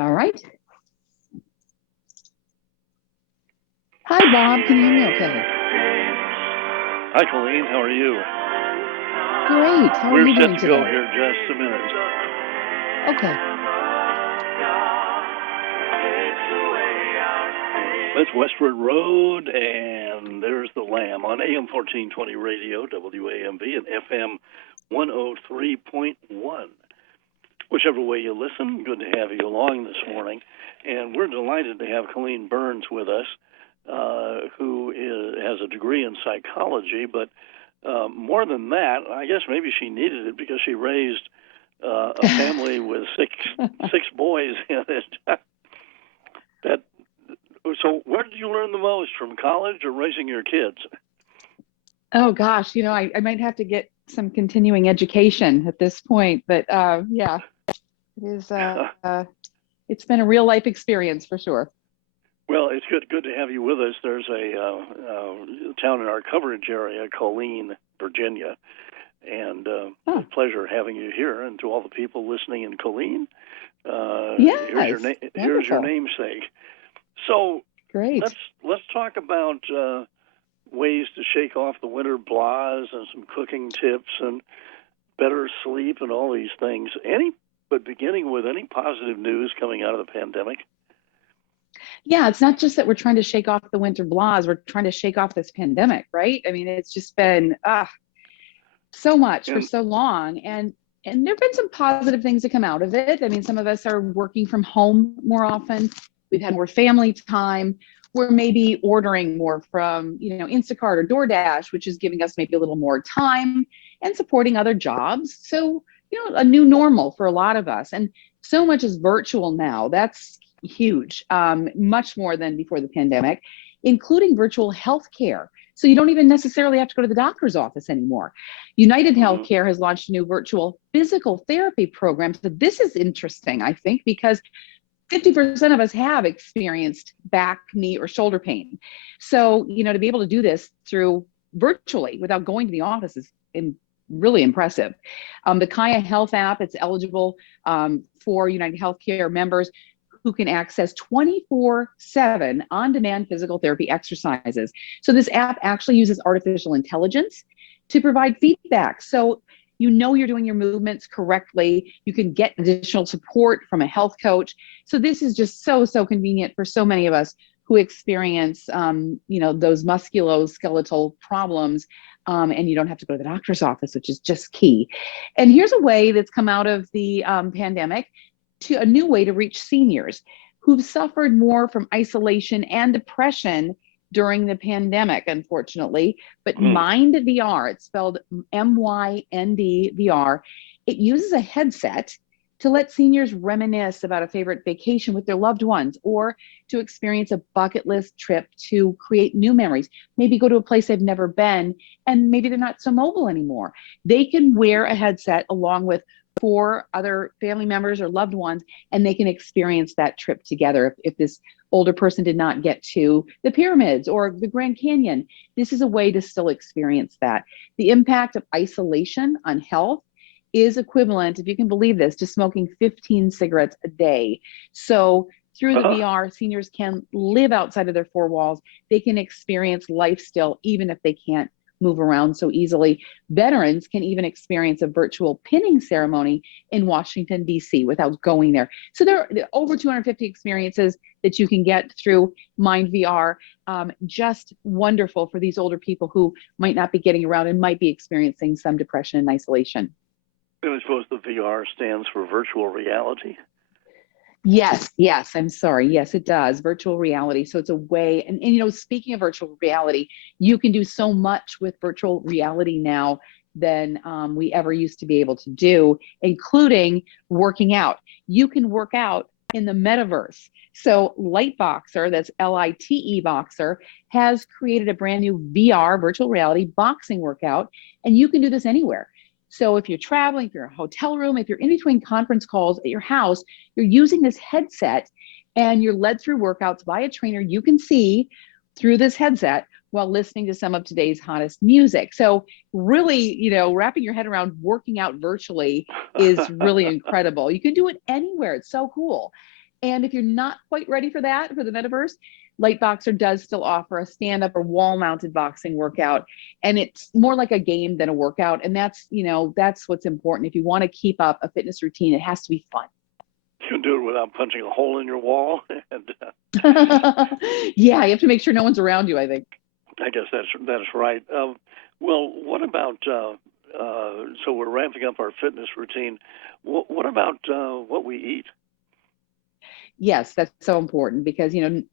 All right. Hi, Bob. Can you hear me okay? Hi, Colleen. How are you? Great. How are We're you set doing to go today? here just a minute. Okay. That's Westward Road, and there's the Lamb on AM 1420 radio, WAMV, and FM 103.1. Whichever way you listen, good to have you along this morning. And we're delighted to have Colleen Burns with us, who has a degree in psychology, but more than that, I guess maybe she needed it because she raised a family with six boys in it. that So, where did you learn the most, from college or raising your kids? Oh gosh, I might have to get some continuing education at this point, but yeah, it is. It's been a real life experience for sure. Well, it's good to have you with us. There's a town in our coverage area, Colleen, Virginia, and a Oh, pleasure having you here. And to all the people listening in Colleen, yes, here's your wonderful, namesake. So let's great. let's talk about ways to shake off the winter blahs and some cooking tips and better sleep and all these things. But beginning with any positive news coming out of the pandemic. Yeah, it's not just that we're trying to shake off the winter blahs; we're trying to shake off this pandemic, right? I mean, it's just been so much for And so long, and there've been some positive things that come out of it. I mean, some of us are working from home more often. We've had more family time. We're maybe ordering more from, Instacart or DoorDash, which is giving us maybe a little more time and supporting other jobs. So, a new normal for a lot of us. And so much is virtual now. That's huge, much more than before the pandemic, including virtual healthcare. So you don't even necessarily have to go to the doctor's office anymore. United mm-hmm. Healthcare has launched a new virtual physical therapy program. So this is interesting, I think, because 50% of us have experienced back, knee, or shoulder pain. So, to be able to do this through virtually without going to the office is really impressive. The Kaya Health app, it's eligible for United Healthcare members who can access 24/7 on-demand physical therapy exercises. So this app actually uses artificial intelligence to provide feedback. So you're doing your movements correctly. You can get additional support from a health coach. So this is just so convenient for so many of us who experience, those musculoskeletal problems. And you don't have to go to the doctor's office, which is just key. And here's a way that's come out of the pandemic, to a new way to reach seniors who've suffered more from isolation and depression during the pandemic, unfortunately. But Mind VR, it's spelled MYND VR, it uses a headset to let seniors reminisce about a favorite vacation with their loved ones, or to experience a bucket list trip to create new memories. Maybe go to a place they've never been, and maybe they're not so mobile anymore. They can wear a headset along with four other family members or loved ones, and they can experience that trip together. If this older person did not get to the pyramids or the Grand Canyon, this is a way to still experience that. The impact of isolation on health is equivalent, if you can believe this, to smoking 15 cigarettes a day. So through the VR, seniors can live outside of their four walls. They can experience life still, even if they can't move around so easily. Veterans can even experience a virtual pinning ceremony in Washington, D.C. without going there. So there are over 250 experiences that you can get through Mind VR. Just wonderful for these older people who might not be getting around and might be experiencing some depression and isolation. And I suppose the VR stands for virtual reality. Yes, I'm sorry. Yes, it does. Virtual reality. So it's a way, and speaking of virtual reality, you can do so much with virtual reality now than we ever used to be able to do, including working out. You can work out in the metaverse. So Lightboxer, that's LITE Boxer, has created a brand new VR, virtual reality boxing workout, and you can do this anywhere. So if you're traveling, if you're in a hotel room, if you're in between conference calls at your house, you're using this headset and you're led through workouts by a trainer you can see through this headset while listening to some of today's hottest music. So really, wrapping your head around working out virtually is really incredible. You can do it anywhere. It's so cool. And if you're not quite ready for that, for the metaverse, Lightboxer does still offer a stand-up or wall-mounted boxing workout, and it's more like a game than a workout. And that's, that's what's important. If you want to keep up a fitness routine, it has to be fun. You can do it without punching a hole in your wall, and Yeah, you have to make sure no one's around you, I think. I guess that's right. Well, what about? So we're ramping up our fitness routine. What about what we eat? Yes, that's so important because,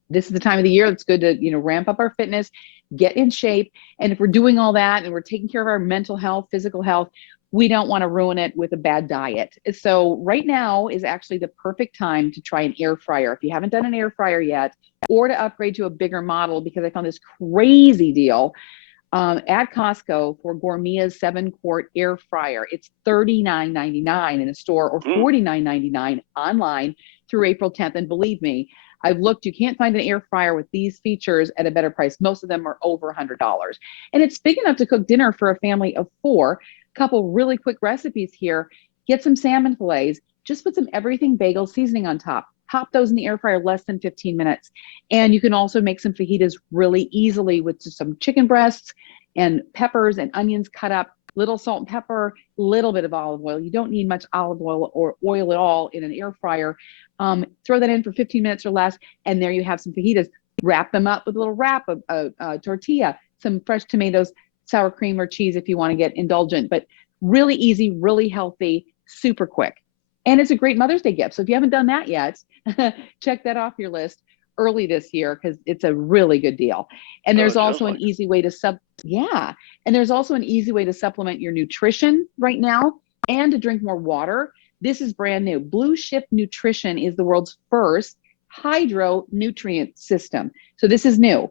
this is the time of the year that's good to, ramp up our fitness, get in shape. And if we're doing all that and we're taking care of our mental health, physical health, we don't want to ruin it with a bad diet. So right now is actually the perfect time to try an air fryer. If you haven't done an air fryer yet, or to upgrade to a bigger model, because I found this crazy deal at Costco for Gourmet's 7-quart air fryer. It's $39.99 in a store or $49.99 online through April 10th. And believe me, I've looked, you can't find an air fryer with these features at a better price. Most of them are over $100. And it's big enough to cook dinner for a family of 4. Couple really quick recipes here. Get some salmon fillets, just put some everything bagel seasoning on top. Pop those in the air fryer less than 15 minutes. And you can also make some fajitas really easily with just some chicken breasts and peppers and onions cut up, little salt and pepper, little bit of olive oil. You don't need much olive oil or oil at all in an air fryer. Throw that in for 15 minutes or less, and there you have some fajitas. Wrap them up with a little wrap of tortilla, some fresh tomatoes, sour cream or cheese if you want to get indulgent, but really easy, really healthy, super quick. And it's a great Mother's Day gift. So if you haven't done that yet, check that off your list early this year because it's a really good deal. And there's also an easy way to and there's also an easy way to supplement your nutrition right now and to drink more water. This is brand new. Blue Shift Nutrition is the world's first hydro nutrient system. So this is new.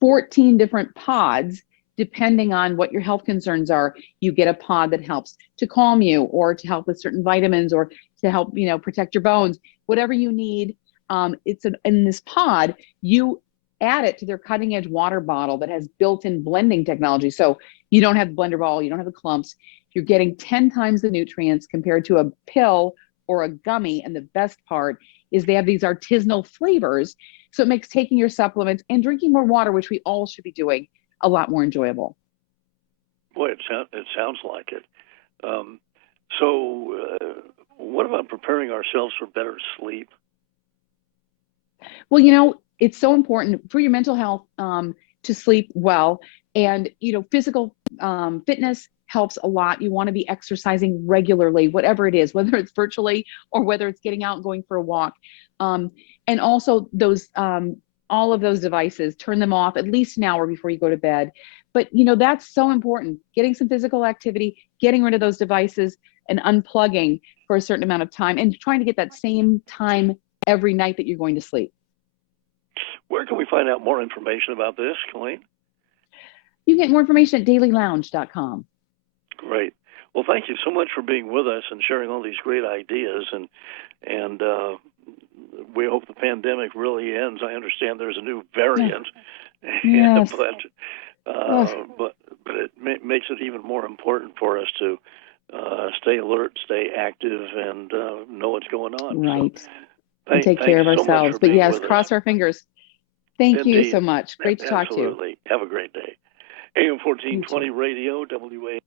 14 different pods. Depending on what your health concerns are, you get a pod that helps to calm you or to help with certain vitamins or to help, protect your bones, whatever you need. In this pod, you add it to their cutting edge water bottle that has built-in blending technology. So you don't have the blender ball, you don't have the clumps. You're getting 10 times the nutrients compared to a pill or a gummy. And the best part is they have these artisanal flavors. So it makes taking your supplements and drinking more water, which we all should be doing, a lot more enjoyable. Boy, it sounds like it. So what about preparing ourselves for better sleep? Well, it's so important for your mental health to sleep well. And, physical fitness helps a lot. You want to be exercising regularly, whatever it is, whether it's virtually or whether it's getting out and going for a walk. And also those all of those devices, turn them off at least an hour before you go to bed. But, that's so important. Getting some physical activity, getting rid of those devices and unplugging for a certain amount of time and trying to get that same time every night that you're going to sleep. Where can we find out more information about this, Colleen? You can get more information at dailylounge.com. Great. Well, thank you so much for being with us and sharing all these great ideas. And we hope the pandemic really ends. I understand there's a new variant, Yes. but it makes it even more important for us to stay alert, stay active, and know what's going on. Right. So, take care of ourselves. But yes, cross our fingers. Thank you so much. Great to talk to you. Absolutely. Have a great day. AM 1420 Radio, WA.